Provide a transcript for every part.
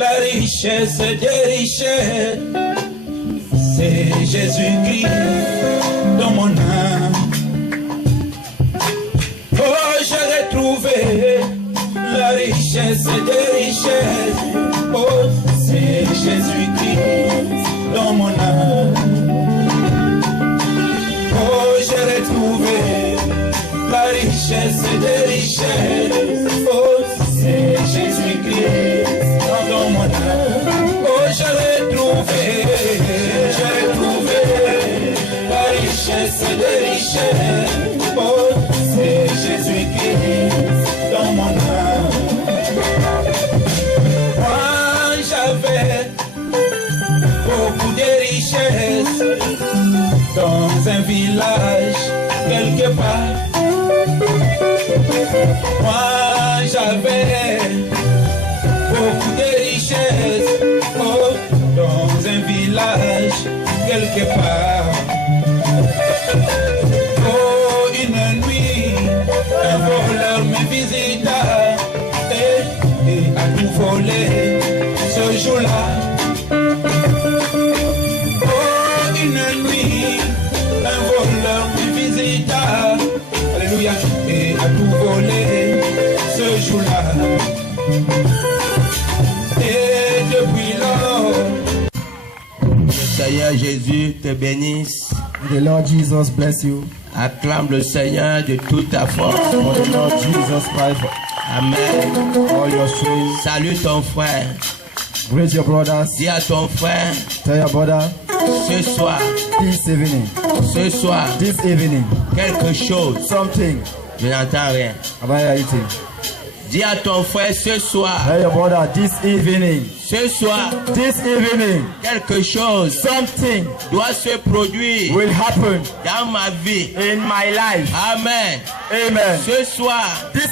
la richesse des richesses, c'est Jésus-Christ dans mon âme. Oh, j'ai retrouvé la richesse des richesses, oh, c'est Jésus-Christ dans mon âme. Oh, j'ai retrouvé la richesse des richesses, oh, c'est Jésus-Christ dans mon âme. Oh, j'ai retrouvé la richesse des richesses, oh, c'est Jésus-Christ dans mon âme. Moi, j'avais beaucoup de richesses dans un village quelque part. Moi, j'avais beaucoup de richesses, oh, dans un village quelque part. Oh, une nuit, un voleur me visita et a tout volé ce jour-là. Oh, une nuit, un voleur me visita, alléluia, et a tout volé ce jour-là. Et depuis lors, le Seigneur Jésus te bénisse. The Lord Jesus bless you. Acclame le Seigneur de toute ta force. For the Lord Jesus Christ, Amen. all your strength. Salue ton frère. Greet your brothers. Dis à ton frère, Tell your brother ce soir, this evening, quelque chose. something. Je n'entends rien. Have I eating? Dis à ton frère ce soir, Tell your brother this evening, quelque chose something doit se produire will happen dans ma vie. in my life. Amen. Amen. Ce soir, This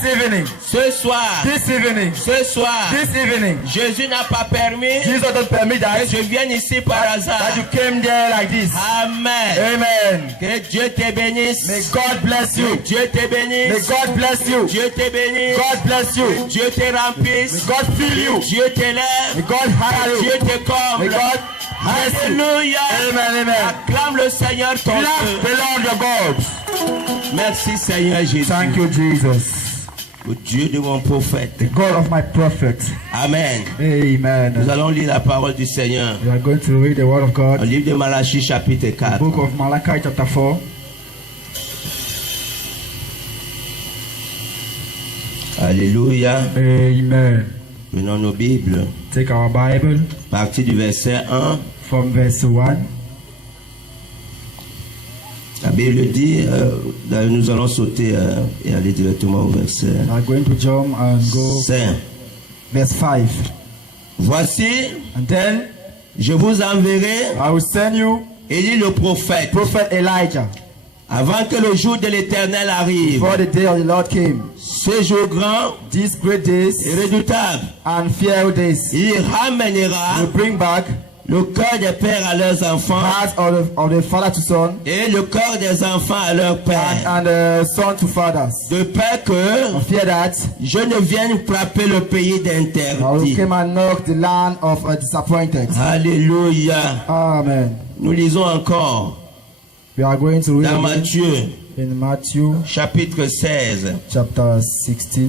evening, Jésus n'a pas permis Jesus don't permit que that, je vienne ici par that hasard. you came there like this. Amen. Amen. Que Dieu te bénisse. May God bless Que you. Dieu te May bénisse. God bless you. Dieu te bénisse. God bless you. Dieu te remplisse. May God fill you. Dieu May t'élève. God hire you. Dieu te May comble. God bless you. Alléluia. Amen, amen. Acclame le Seigneur ton Bless Dieu. the Lord your God. Merci Seigneur Jésus. Thank you, Jesus. Le Dieu de mon prophète. The God of my prophet. Amen. Nous Amen. allons lire la parole du Seigneur. We are going to read the word of Au God. livre de Malachie chapitre 4. Book of Malachi chapter 4. Alléluia. Amen. Prenons nos Bibles. Take our Bible Partie du verset 1. from verse 1. La Bible dit, nous allons sauter et aller directement au verset We are going to jump and go 5. verse 5. Voici, And then je vous enverrai I will send you Élie le prophète, Prophet Elijah avant que le jour de l'Éternel arrive. before the day of the Lord came. Ce jour grand These great days et redoutable, and fearful days il ramènera will bring back le cœur des pères à leurs enfants hearts of the father to son et le cœur des enfants à leur père. and son to fathers. De peur que I fear that je ne vienne frapper le pays I will d'interdit. come and knock the land of disappointed. Alléluia. Amen. Nous lisons encore We are going to read dans again Matthieu in Matthew chapitre 16. chapter 16.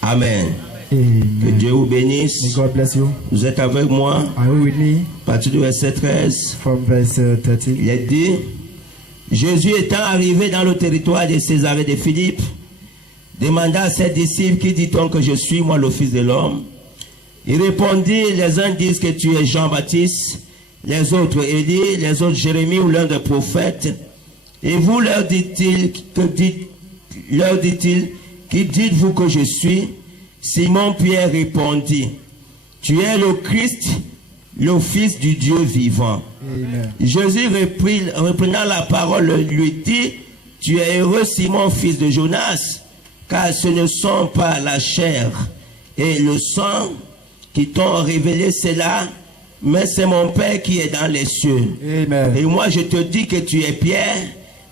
Amen. Que Amen. Dieu vous May bénisse. God bless you. Vous êtes avec moi. Are you with me? À partir du verset 13. From verse 13. Il est dit, Jésus étant arrivé dans le territoire de Césarée de Philippe, demanda à ses disciples, qui dit-on que je suis, moi, le Fils de l'homme? Il répondit, les uns disent que tu es Jean-Baptiste, les autres Élie, les autres Jérémie ou l'un des prophètes. Et vous, leur dit-il, qui dites-vous que je suis? Simon-Pierre répondit, tu es le Christ, le Fils du Dieu vivant. Amen. Jésus reprenant la parole lui dit, tu es heureux Simon, fils de Jonas, car ce ne sont pas la chair et le sang qui t'ont révélé cela, mais c'est mon Père qui est dans les cieux. Amen. Et moi je te dis que tu es Pierre,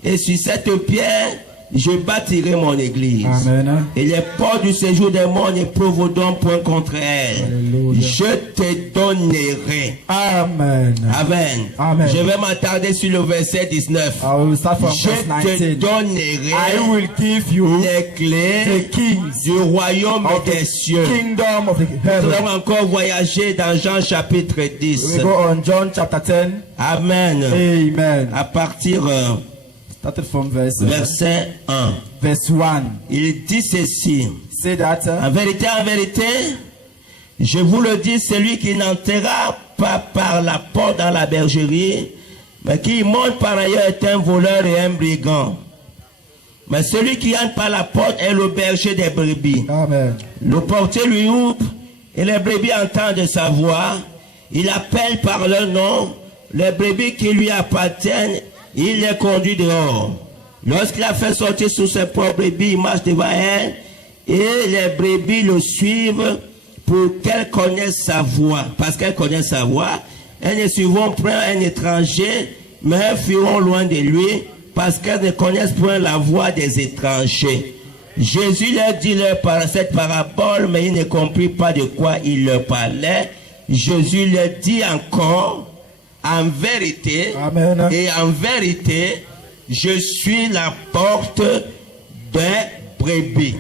et sur cette pierre je bâtirai mon église. Amen. Et les portes du séjour des morts ne prévaudront point contre elle. Alléluia. Je te donnerai. Amen. Amen. Amen. Je vais m'attarder sur le verset 19. I will start from Je verse te 19. I donnerai will give you les the clés keys du royaume of des the cieux. kingdom of the Nous heaven. allons encore voyager dans Jean chapitre 10. We go on John chapter 10. Amen. Amen. À partir Started from verset 1. verse 1. Il dit ceci. Say that En vérité, je vous le dis, celui qui n'entrera pas par la porte dans la bergerie, mais qui monte par ailleurs est un voleur et un brigand. Mais celui qui entre par la porte est le berger des brebis. Amen. Le portier lui ouvre et les brebis entendent sa voix. Il appelle par leur nom les brebis qui lui appartiennent. Il les conduit dehors. Lorsqu'il a fait sortir sous ses propres brebis, il marche devant elles et les brebis le suivent pour qu'elles connaissent sa voix. Parce qu'elles connaissent sa voix, elles ne suivront point un étranger, mais elles fuiront loin de lui parce qu'elles ne connaissent point la voix des étrangers. Jésus leur dit cette parabole, mais ils ne comprirent pas de quoi il leur parlait. Jésus leur dit encore, en vérité, Amen. et en vérité, je suis la porte des brebis.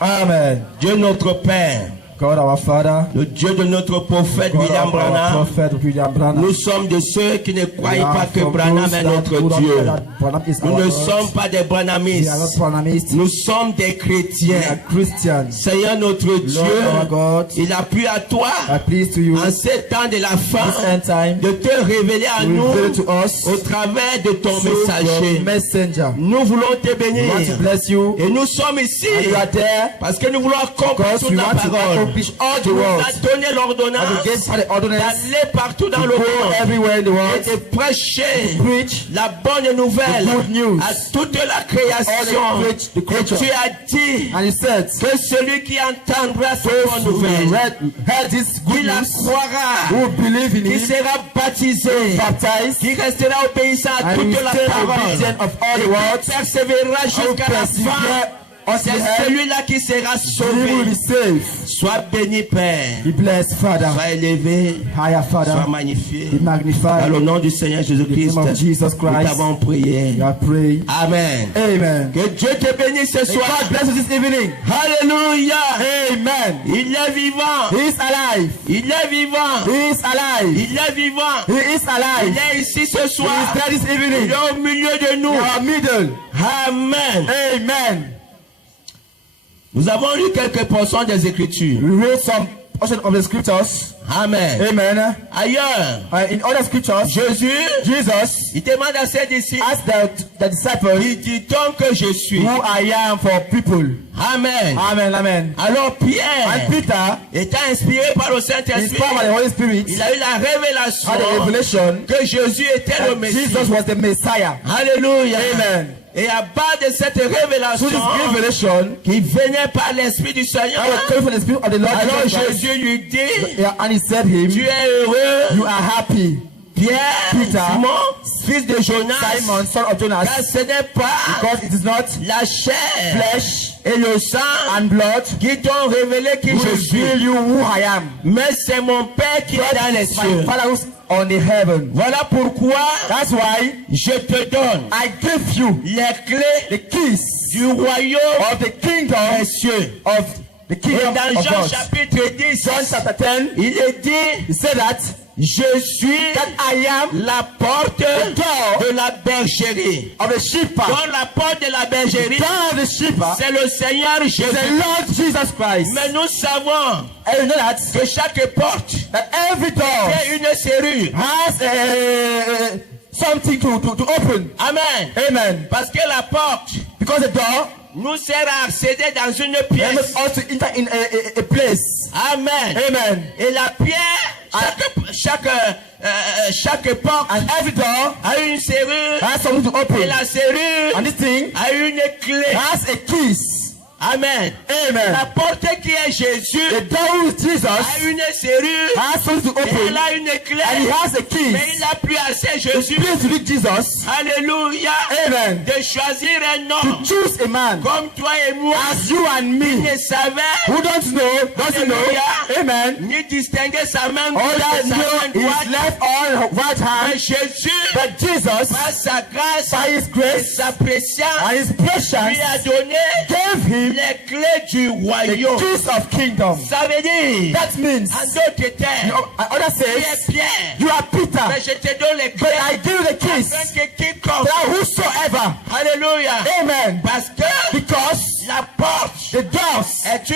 Amen. Dieu notre Père, God our Father, le Dieu de notre prophète God William our Branham, prophet William Branham. nous sommes de ceux qui ne We croient are pas que from Branham those est that notre do not Dieu. know that Branham is Nous our ne God. sommes pas des We branhamistes. are not Branhamists. Nous sommes des We are chrétiens. Christians. Seigneur notre Lord our Dieu, God, il a plu à toi I please to you en ces temps de la fin this end time de te révéler à to nous reveal to us au travers de ton through your messager. messenger. Nous voulons te We bénir. want to bless you. Et nous sommes ici And you are there parce que nous voulons accomplir because toute we la want to parole. accomplish all Tu the nous words. as donné And l'ordonnance we gave the ordinance d'aller partout dans to le go monde everywhere in the et world, de prêcher preach la bonne nouvelle the good news à toute la création. all the Et creature. tu as dit And he said, que celui qui entendra cette those bonne who nouvelle, heard this good qui la news, croira, who believe in qui him, sera baptisé, baptized, qui restera obéissant à and toute will la stay parole, obedient of all the et words, qui persévérera jusqu'à la fin, until c'est the end, celui-là qui sera he will be sauvé. saved. Sois béni, Père. Be blessed, Father. Sois élevé. Higher, Sois Father. magnifié. Be Dans magnified. le nom du Seigneur Jésus-Christ, In the name of Jesus nous Christ. t'avons prié. We are praying. Amen. Amen. Que Dieu te bénisse ce May soir. God bless you this evening. Alléluia. Amen. Il est vivant. He is alive. Il est vivant. He is alive. Il est vivant. He is Il alive. est ici ce He is soir. there this Il evening. est au milieu de nous. In our middle. Amen. Amen. Nous avons lu quelques portions des Écritures. We read some portion of the scriptures. Amen. Amen. Ailleurs, In other scriptures, Jésus, Jesus il demande à ses disciples, asked the disciples, il dit donc que je suis. who I am for people. Amen. Amen. Amen. Alors Pierre, And Peter, étant inspiré par le Saint-Esprit, inspired by the Holy Spirit, il a eu la révélation had a revelation que Jésus était le that Messie. Jesus was the Messiah. Alléluia. Amen. Et à bas de cette révélation Through this revelation, qui venait par l'Esprit du Seigneur, I was coming from the Spirit of the Lord alors Jesus Christ. Jésus lui dit, Yeah, and he said him, tu es heureux, you are happy, Pierre, Peter, Simon, fils de Jonas, Simon, son of Jonas, car ce n'est pas because it is not la chair flesh et le sang and blood qui t'ont révélé qui who je suis, reveal you who I am, mais c'est mon Père qui est dans les my cieux. Father who's on the heaven. Voilà pourquoi That's why je te donne I give you les clés the keys du royaume of the kingdom des cieux. of the Et kingdom dans of Jean God. chapitre 10, John chapter 10, il est dit, he said that je suis that I am la porte door de la bergerie. of the sheep. Dans la porte de la bergerie, Door of the sheep c'est le Seigneur is Jésus. the Lord Jesus Christ. Mais nous savons And you know that que chaque porte that every door est une serrure. has something to open. Amen. Amen. Parce que la porte Because the door nous sert à accéder dans une helps pièce. us to enter in a place. Amen. Amen. Et la pierre, chaque porte And every door a une serrure. has something to Et open. la serrure And this thing a une clé. has a keys. Amen. Amen. La porte qui est Jésus The door is Jesus. a une serrure. Has something to Et open. elle a une clé. And he has a key. Mais il n'a plus assez Jésus. Please read Jesus. Alléluia. Amen. De choisir un To homme choose a man comme toi et moi. as you and me Ne savait who don't know, doesn't know. Hallelujah. Amen. ni distinguer sa main All gauche that de sa know main is droite. left or right Mais hand. Jésus, But Jesus, par sa grâce by his et grace sa présence, and his lui patience, a donné gave him les clés du the royaume. keys of kingdom. Ça veut dire, That means, en d'autres termes, other tu es says, Pierre, you are mais Peter, je te donne les but I clés give you the keys afin que quiconque, that whosoever, alléluia, amen, parce que because la porte the doors est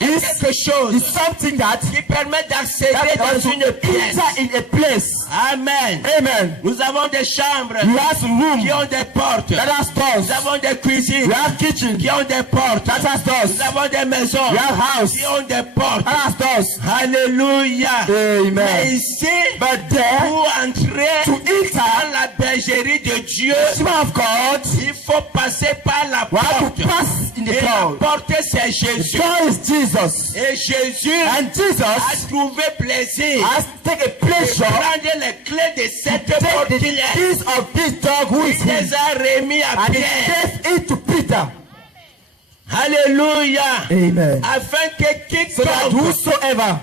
is quelque chose something that qui permet d'accéder that dans to une pièce. enter in a place. Amen. Amen. Nous avons des chambres You have room qui ont des portes. that has doors. Nous avons des cuisines You have kitchen qui ont des portes. that has doors. Nous avons des maisons You have house qui ont des portes. that has doors. Alléluia. Mais Amen. ici, But there, pour entrer to dans enter la bergerie de Dieu, the kingdom of God, il faut passer par la we have porte. to pass in the Et la crowd. porte, c'est The Jésus. door is Jesus. Et Jésus And Jesus a trouvé plaisir has taken a de pleasure prendre les clés de cette to porte take the qu'il est. keys of this dog who is Il him. les a remis à And he Pierre. gave it to Peter. Alléluia. Amen. Afin que So that quiconque whosoever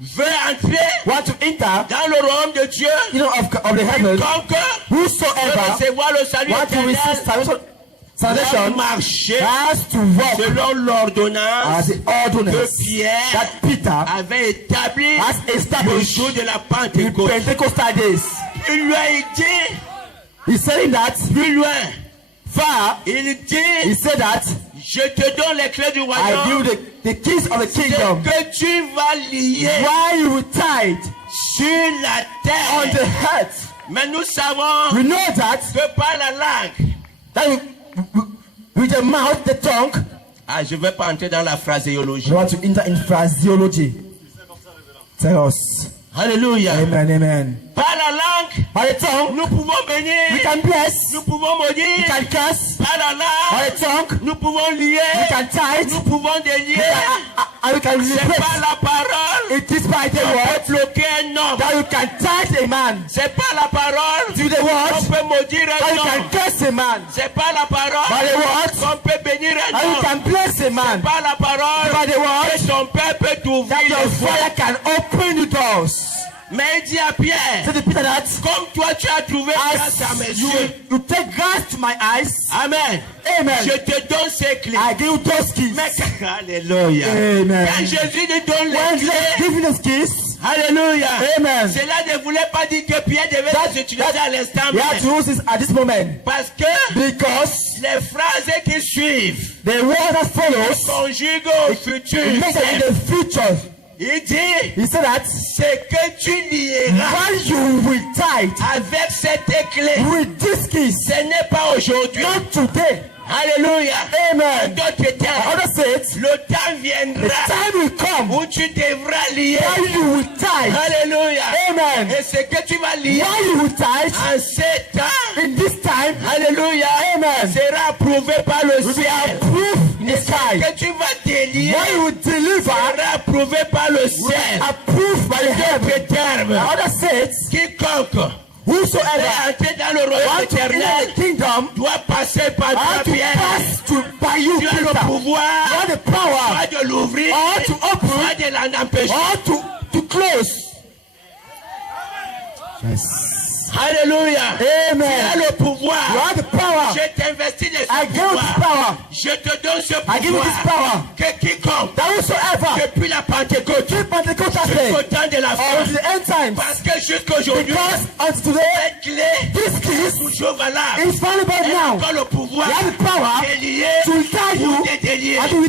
veut entrer want to enter dans le royaume de Dieu, kingdom of the heaven, quiconque veut whosoever recevoir le salut want to receive éternel, salvation, doit salvation marcher has to walk selon l'ordonnance as the que ordinance Pierre that Peter avait établi has le established jour de la in Pentecôte. Pentecostal days. Il lui a dit, He's saying that plus loin, far, il he dit, said that je te donne les clés du I royaume. give you the keys of the Ce kingdom. que tu vas lier Why you will tie it sur la on the terre. head? Mais nous savons We know that que par la langue, with the mouth, the tongue, je ne vais pas entrer dans la phraséologie. we want to enter in phraseology. Tell us. Alléluia. Amen, amen. Par la langue, By the tongue, nous pouvons we bénir, can bless. nous pouvons We maudire. can curse. Par la By langue, the tongue, nous pouvons lier, we can tie it. nous pouvons délier. And we can C'est replace. par la parole It is by the qu'on word peut bloquer un homme. that you can tie a man. C'est par la parole To the qu'on word peut maudire that un you can homme. curse a man. C'est par la By parole the word qu'on peut bénir un that you homme. can bless a man. Par la parole By the word que ton père peut that t'ouvrir your les voies. father can open the doors. Mais il dit à Pierre, So the Peter that comme toi tu as trouvé grâce à mes as you, yeux. you take grace to my eyes. Amen. Amen. Je te donne ces clés. I give you those keys. Mais alléluia. Amen. Quand Jésus lui donne When les Jesus clés, give you those keys, alléluia. Amen. Cela ne voulait pas dire que Pierre devait les utiliser à l'instant we have to même. use this at this moment Parce que because les phrases qui suivent the word that follows conjuguent au futur. it makes it in the future. Il dit, He said that c'est que tu lieras when you will tie it avec cette clé. with these keys, Ce n'est pas aujourd'hui. not today. Alléluia. En Amen. d'autres termes, Other says le temps the viendra time will come où tu devras lier. when you will tie. Alléluia. Amen. Et ce que tu vas lier When you will tie en ces temps, in this time, alléluia, Amen, sera approuvé par le will be ciel. approved in the Et ce sky. que tu vas délier When you will deliver, sera approuvé par le ciel. approved by the heaven. D'autres termes, Other says quiconque whosoever veut entrer dans le royaume want to enter éternel the kingdom doit passer par toi, have to Pierre. pass to by you, Tu as Peter. le You pouvoir have the power soit de l'ouvrir, or to open soit de l'en empêcher. or to close. Yes. Alléluia. Tu as Amen. le pouvoir. You have the power. Je t'investis de I ce give you this pouvoir. power. Je te donne ce I give you this pouvoir. power. Que quiconque, That whosoever depuis la Pentecôte, keep Pentecostal jusqu'au day temps de la or fin, to the end times, parce que jusqu'aujourd'hui, because unto today cette clé this est keys toujours valable. is valuable Elle a now. encore le pouvoir You have the power de lier to tie ou you de délier. and to